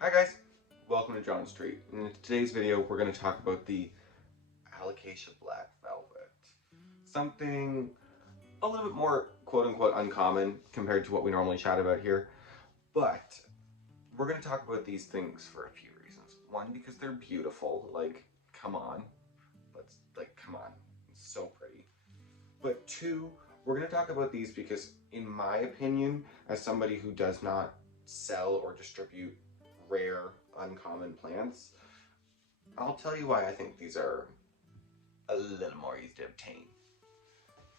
Hi guys, welcome to John Street. In today's video, we're going to talk about the Alocasia Black Velvet. Something a little bit more quote-unquote uncommon compared to what we normally chat about here, but we're going to talk about these things for a few reasons. One, because they're beautiful, come on, come on, it's so pretty. But two, we're going to talk about these because, in my opinion, as somebody who does not sell or distribute rare, uncommon plants, I'll tell you why I think these are a little more easy to obtain.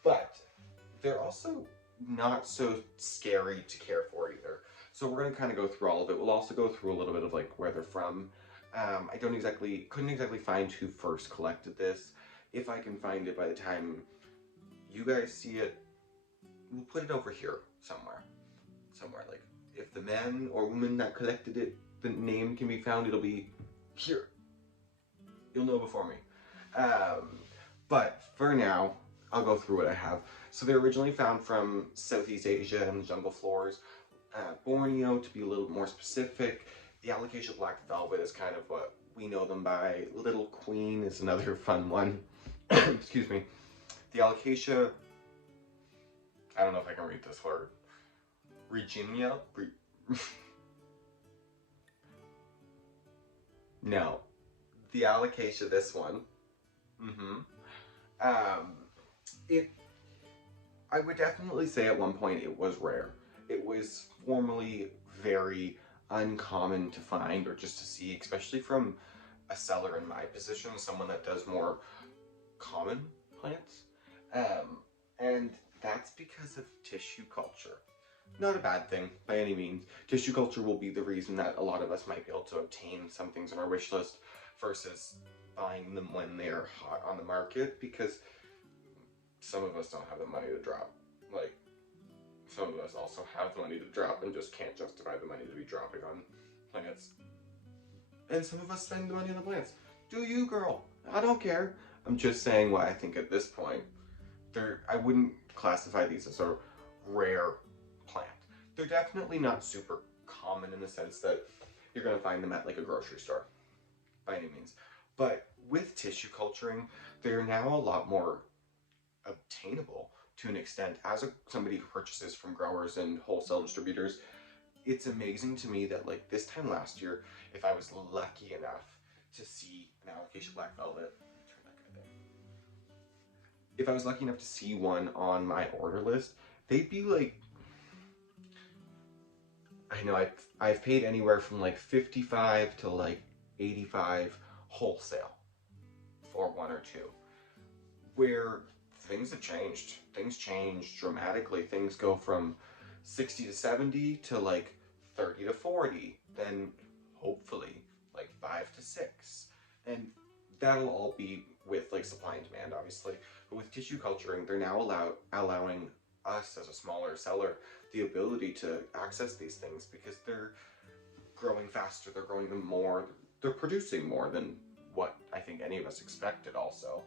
But they're also not so scary to care for either. So we're going to kind of go through all of it. We'll also go through a little bit of where they're from. I couldn't exactly find who first collected this. If I can find it by the time you guys see it, we'll put it over here somewhere. Like if the man or woman that collected it, the name can be found, it'll be here. You'll know before me. But for now, I'll go through what I have. So they're originally found from Southeast Asia and the jungle floors. Borneo, to be a little more specific. The Alocasia Black Velvet is kind of what we know them by. Little Queen is another fun one. Excuse me. The Alocasia, I don't know if I can read this word. Regina? No. The Alocasia, this one. I would definitely say at one point it was rare. It was formerly very uncommon to find or just to see, especially from a seller in my position, someone that does more common plants. And that's because of tissue culture. Not a bad thing by any means. Tissue culture will be the reason that a lot of us might be able to obtain some things on our wish list versus buying them when they're hot on the market, because some of us don't have the money to drop. Some of us also have the money to drop and just can't justify the money to be dropping on plants. And some of us spend the money on the plants. Do you, girl? I don't care. I'm just saying why I think at this point, I wouldn't classify these as a rare plant. They're definitely not super common in the sense that you're going to find them at a grocery store by any means. But with tissue culturing, they're now a lot more obtainable to an extent. As somebody who purchases from growers and wholesale distributors, it's amazing to me that this time last year, if I was lucky enough to see an Alocasia Black Velvet, turn that guy there. If I was lucky enough to see one on my order list, they'd be I know I've paid anywhere from 55 to 85 wholesale for one or two, where things have changed. Things change dramatically. Things go from 60 to 70 to 30 to 40, then hopefully 5 to 6. And that'll all be with supply and demand, obviously. But with tissue culturing, they're now allowing us as a smaller seller the ability to access these things because they're growing faster, they're growing them more, they're producing more than what I think any of us expected also,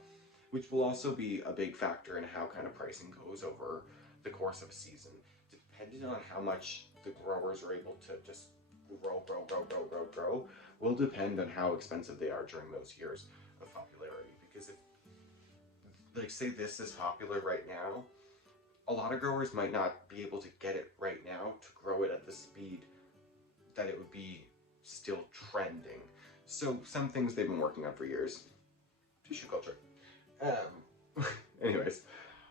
which will also be a big factor in how kind of pricing goes over the course of a season. Depending on how much the growers are able to just grow, will depend on how expensive they are during those years of popularity. Because if, say this is popular right now, a lot of growers might not be able to get it right now to grow it at the speed that it would be still trending. So some things they've been working on for years. Tissue culture. Anyways,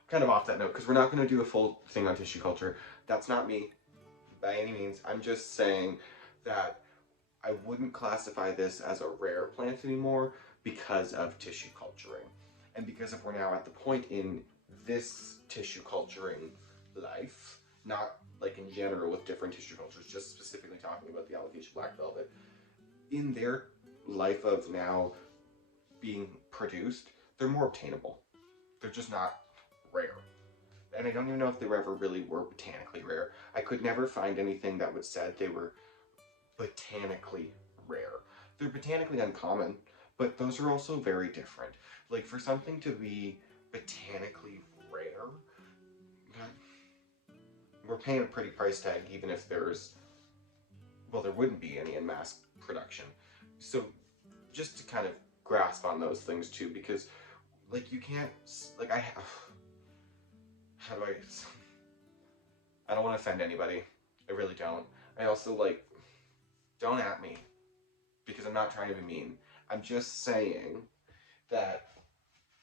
kind of off that note, because we're not going to do a full thing on tissue culture. That's not me, by any means. I'm just saying that I wouldn't classify this as a rare plant anymore because of tissue culturing. And because if we're now at the point in this tissue culturing life, not in general with different tissue cultures, just specifically talking about the Alocasia Black Velvet, in their life of now being produced, they're more obtainable. They're just not rare. And I don't even know if they ever really were botanically rare. I could never find anything that would said they were botanically rare. They're botanically uncommon, but those are also very different. For something to be botanically rare, we're paying a pretty price tag even if there's well, there wouldn't be any in mass production. So just to kind of grasp on those things too, because like you can't, like how do I don't want to offend anybody. I really don't. I also like, don't at me because I'm not trying to be mean. I'm just saying that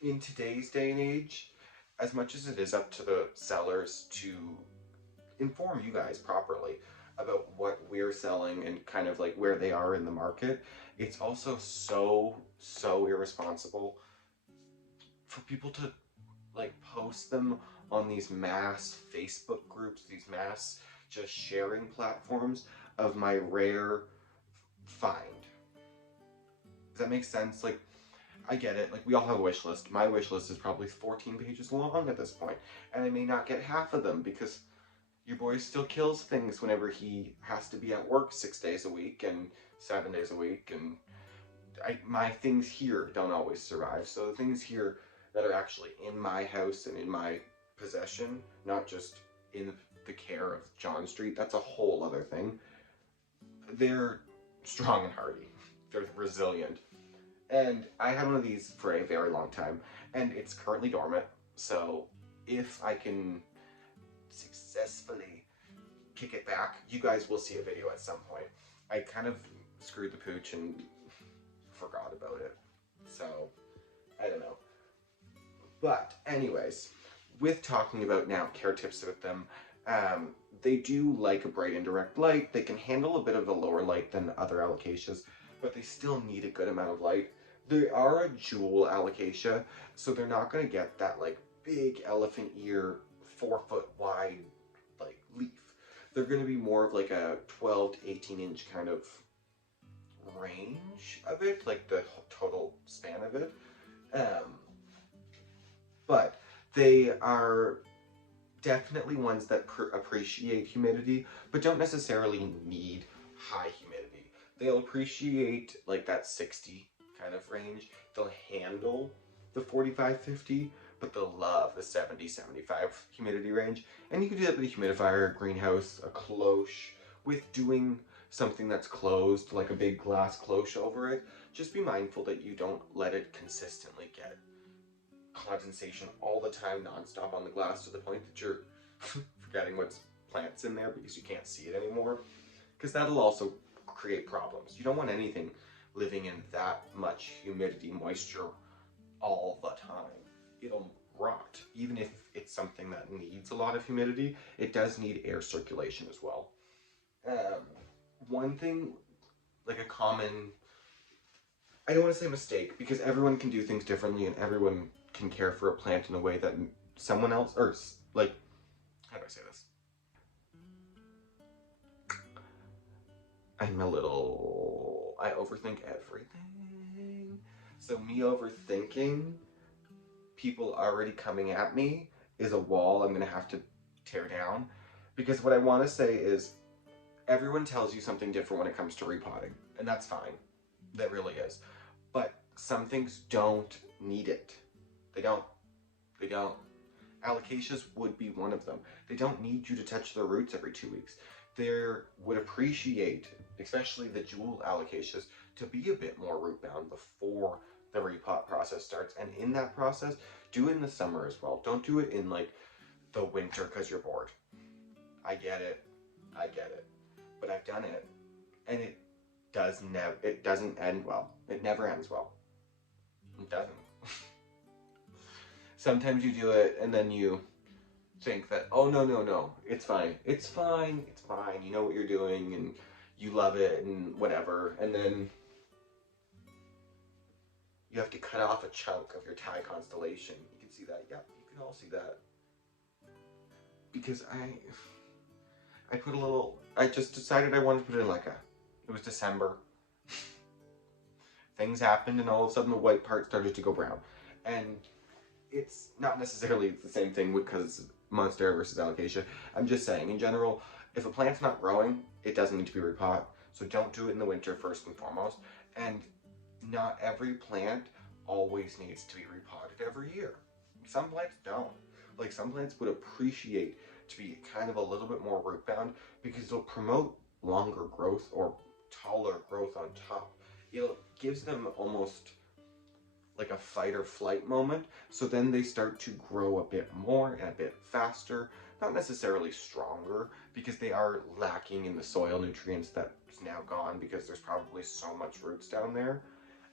in today's day and age, as much as it is up to the sellers to inform you guys properly about what we're selling and kind of like where they are in the market, it's also so irresponsible for people to like post them on these mass Facebook groups, these mass just sharing platforms of my rare find. Does that make sense? Like, I get it. Like, we all have a wish list. My wish list is probably 14 pages long at this point, and I may not get half of them because your boy still kills things whenever he has to be at work 6 days a week and 7 days a week, and my things here don't always survive. So the things here that are actually in my house and in my possession, not just in the care of John Street, that's a whole other thing. They're strong and hardy. They're resilient. And I had one of these for a very long time, and it's currently dormant. So if I can successfully kick it back, you guys will see a video at some point. I kind of screwed the pooch and forgot about it. So, I don't know. But anyways, with talking about now care tips with them, they do like a bright indirect light. They can handle a bit of a lower light than other alocasias, but they still need a good amount of light. They are a jewel alocasia, so they're not going to get that like big elephant ear, 4 foot wide like leaf. They're going to be more of like a 12 to 18 inch kind of range of it, like the total span of it. But they are definitely ones that appreciate humidity, but don't necessarily need high humidity. They'll appreciate like that 60 kind of range. They'll handle the 45, 50, but they'll love the 70, 75 humidity range. And you can do that with a humidifier, a greenhouse, a cloche. With doing something that's closed, like a big glass cloche over it, just be mindful that you don't let it consistently get condensation all the time, nonstop on the glass to the point that you're forgetting what's plants in there because you can't see it anymore. Because that'll also create problems. You don't want anything living in that much humidity, moisture all the time. It'll rot. Even if it's something that needs a lot of humidity, it does need air circulation as well. One thing, like a common, I don't want to say mistake, because everyone can do things differently and everyone can care for a plant in a way that someone else, or like, how do I say this? I overthink everything. So me overthinking people already coming at me is a wall I'm gonna have to tear down. Because what I want to say is, everyone tells you something different when it comes to repotting, and that's fine. That really is. But some things don't need it. They don't. They don't. Alocasias would be one of them. They don't need you to touch their roots every 2 weeks. They would appreciate, especially the jewel alocasias, to be a bit more root bound before the repot process starts. And in that process, do it in the summer as well. Don't do it in like the winter because you're bored. I get it. I get it. But I've done it, and it doesn't end well. It never ends well. It doesn't. Sometimes you do it and then you think that, oh no, it's fine, you know what you're doing and you love it and whatever, and then you have to cut off a chunk of your Thai constellation. You can see that, yep, you can all see that. Because I just decided I wanted to put it in LECA. It was December. Things happened and all of a sudden the white part started to go brown. And it's not necessarily the same thing because Monstera versus Alocasia. I'm just saying, in general, if a plant's not growing, it doesn't need to be repot. So don't do it in the winter first and foremost. And not every plant always needs to be repotted every year. Some plants don't. Like some plants would appreciate to be kind of a little bit more root bound because they'll promote longer growth or taller growth on top. It gives them almost like a fight or flight moment. So then they start to grow a bit more and a bit faster, not necessarily stronger, because they are lacking in the soil nutrients that's now gone because there's probably so much roots down there.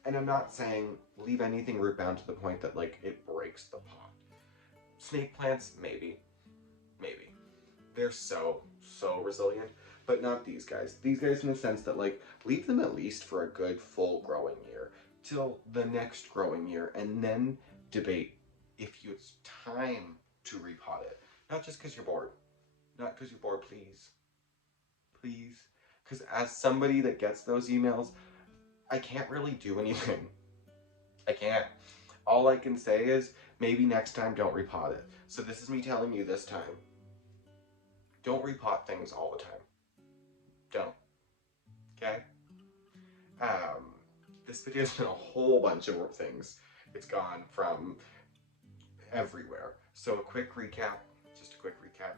And I'm not saying leave anything root bound to the point that like it breaks the pot. Snake plants, maybe. Maybe. They're so resilient, but not these guys. These guys in the sense that like leave them at least for a good full growing year till the next growing year and then debate if it's time to repot it. Not just because you're bored. Not because you're bored, please. Please. Because as somebody that gets those emails, I can't really do anything. I can't. All I can say is maybe next time don't repot it. So this is me telling you this time. Don't repot things all the time. Don't. Okay? This video's been a whole bunch of things. It's gone from everywhere. So a quick recap, just a quick recap.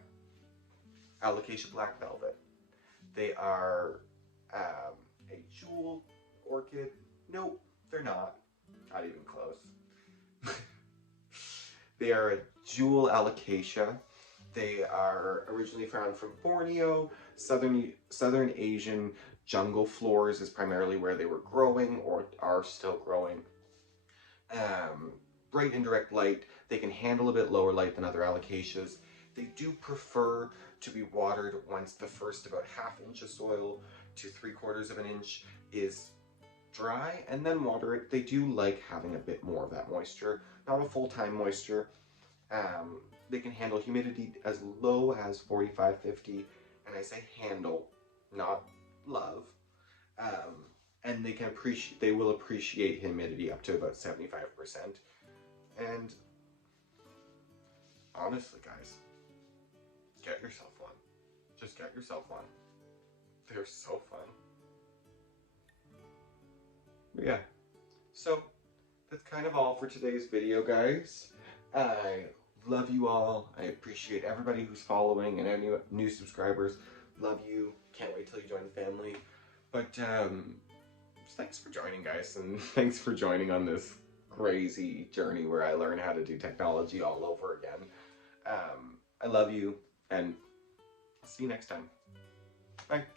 Alocasia Black Velvet. They are a jewel orchid. Nope, they're not. Not even close. They are a jewel alocasia. They are originally found from Borneo. Southern Asian jungle floors is primarily where they were growing or are still growing. Bright indirect light. They can handle a bit lower light than other alocasias. They do prefer to be watered once the first about ½ inch of soil to 3/4 of an inch is dry, and then water it. They do like having a bit more of that moisture, not a full-time moisture. They can handle humidity as low as 45-50, and I say handle, not love. And they will appreciate humidity up to about 75%. And honestly, guys, get yourself one. Just get yourself one. They're so fun. But yeah, so that's kind of all for today's video, guys. I love you all. I appreciate everybody who's following and any new subscribers. Love you. Can't wait till you join the family. But thanks for joining, guys, and thanks for joining on this crazy journey where I learn how to do technology all over again. I love you, and see you next time. Bye.